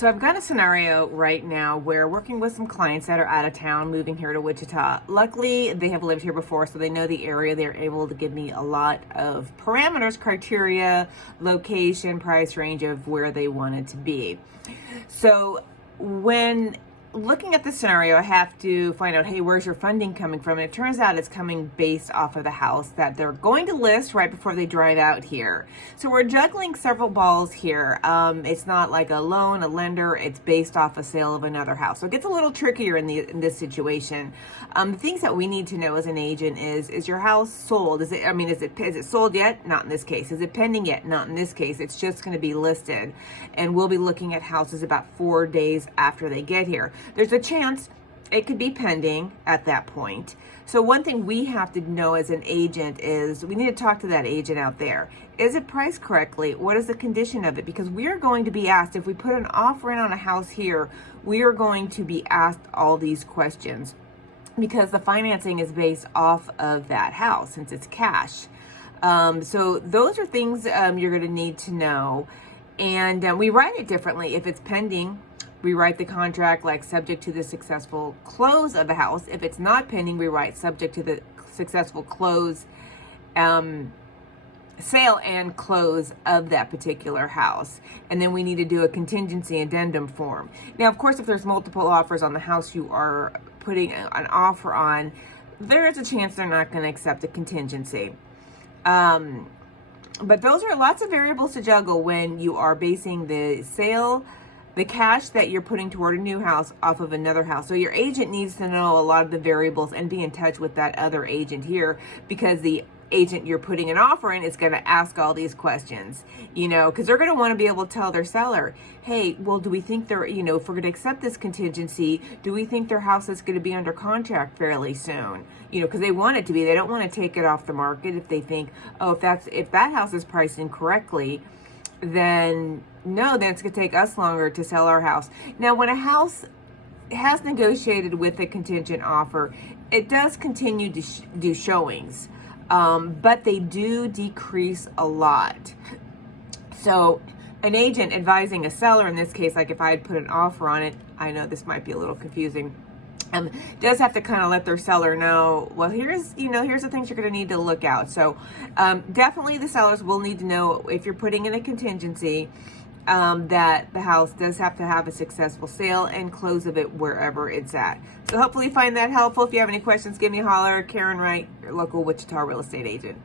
So I've got a scenario right now where working with some clients that are out of town, moving here to Wichita. Luckily, they have lived here before, so they know the area. They're able to give me a lot of parameters, criteria, location, price range of where they want it to be. So when looking at the scenario, I have to find out, hey, where's your funding coming from? And it turns out it's coming based off of the house that they're going to list right before they drive out here. So we're juggling several balls here. It's not like a loan, a lender. It's based off a sale of another house. So it gets a little trickier in this situation. The things that we need to know as an agent is your house sold? Is it sold yet? Not in this case. Is it pending yet? Not in this case. It's just going to be listed. And we'll be looking at houses about 4 days after they get here. There's a chance it could be pending at that point. So one thing we have to know as an agent is we need to talk to that agent out there. Is it priced correctly? What is the condition of it? Because we are going to be asked, if we put an offer in on a house here, we are going to be asked all these questions because the financing is based off of that house since it's cash. So those are things you're going to need to know. And we write it differently. If it's pending, we write the contract like subject to the successful close of the house. If it's not pending, we write subject to the successful close, sale and close of that particular house. And then we need to do a contingency addendum form. Now, of course, if there's multiple offers on the house you are putting an offer on, there is a chance they're not going to accept a contingency. But those are lots of variables to juggle when you are basing the sale, the cash that you're putting toward a new house off of another house. So your agent needs to know a lot of the variables and be in touch with that other agent here, because the agent you're putting an offer in is going to ask all these questions, because they're going to want to be able to tell their seller, hey, well, do we think they're, if we're going to accept this contingency, do we think their house is going to be under contract fairly soon? Because they want it to be. They don't want to take it off the market if they think, oh, if that house is priced incorrectly, then it's going to take us longer to sell our house. Now, when a house has negotiated with a contingent offer, it does continue to do showings, but they do decrease a lot. So an agent advising a seller, in this case, like if I had put an offer on it, I know this might be a little confusing, does have to kind of let their seller know, well, here's the things you're going to need to look out. So definitely the sellers will need to know, if you're putting in a contingency, that the house does have to have a successful sale and close of it wherever it's at. So hopefully you find that helpful. If you have any questions, give me a holler. Karen Wright, your local Wichita real estate agent.